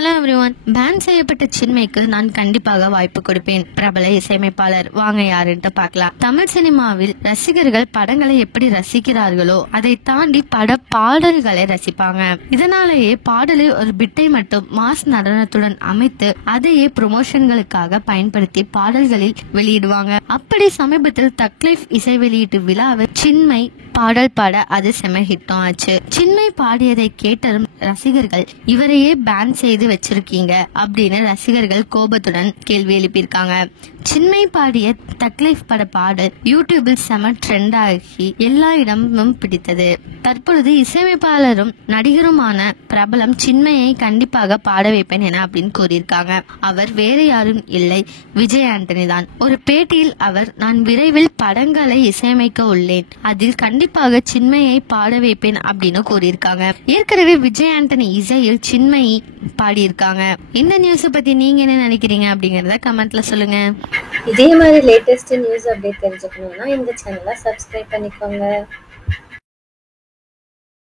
Hello everyone. Pan செய்யப்பட்ட சின்மைக்கு நான் கண்டிப்பாக வாய்ப்பு கொடுப்பேன். பிரபல இசையமைப்பாளர் வாங்க யாருன்னு பார்க்கலாம். தமிழ் சினிமாவில் ரசிகர்கள் படங்களை எப்படி ரசிக்கிறார்களோ அதை தாண்டி பட பாடல்களை ரசிப்பாங்க. இதனாலேயே பாடலை ஒரு பிட்டை மட்டும் மாஸ் நடனத்துடன் அமைத்து அதையே ப்ரொமோஷன்களுக்காக பயன்படுத்தி பாடல்களில் வெளியிடுவாங்க. அப்படி சமீபத்தில் தக்லைஃப் இசை வெளியீட்டு விழாவில் சின்மை பாடல் பாட அது செம ஹிட்டும் ஆச்சு. சின்மை பாடியதை கேட்டதும் ரசிகர்கள் இவரையே பேன் செய்து வச்சிருக்கீங்க அப்படின்னு ரசிகர்கள் கோபத்துடன் கேள்வி எழுப்பியிருக்காங்க. சின்மை பாடிய தக்லைஃப் பட பாடல் யூடியூபில் செம ட்ரெண்ட் ஆகி எல்லா இடமும் பிடித்தது. தற்பொழுது இசையமைப்பாளரும் நடிகருமான பிரபலம் சின்மையை கண்டிப்பாக பாட வைப்பேன் என அப்படின்னு கூறியிருக்காங்க. அவர் வேற யாரும் இல்லை, விஜய் ஆண்டனி தான். ஒரு பேட்டியில் அவர், நான் விரைவில் படங்களை இசையமைக்க உள்ளேன், அதில் கண்டிப்பாக சின்மையை பாட வைப்பேன் அப்படின்னு கூறியிருக்காங்க. ஏற்கனவே விஜய் ஆண்டனி இசையில் சின்மையை பாடியிருக்காங்க. இந்த நியூஸ் பத்தி நீங்க என்ன நினைக்கிறீங்க அப்படிங்கறத கமெண்ட்ல சொல்லுங்க. இதே மாதிரி லேட்டஸ்ட் நியூஸ் அப்டேட் தெரிஞ்சுக்கணும்னா இந்த சேனலை சப்ஸ்கிரைப் பண்ணிக்கோங்க.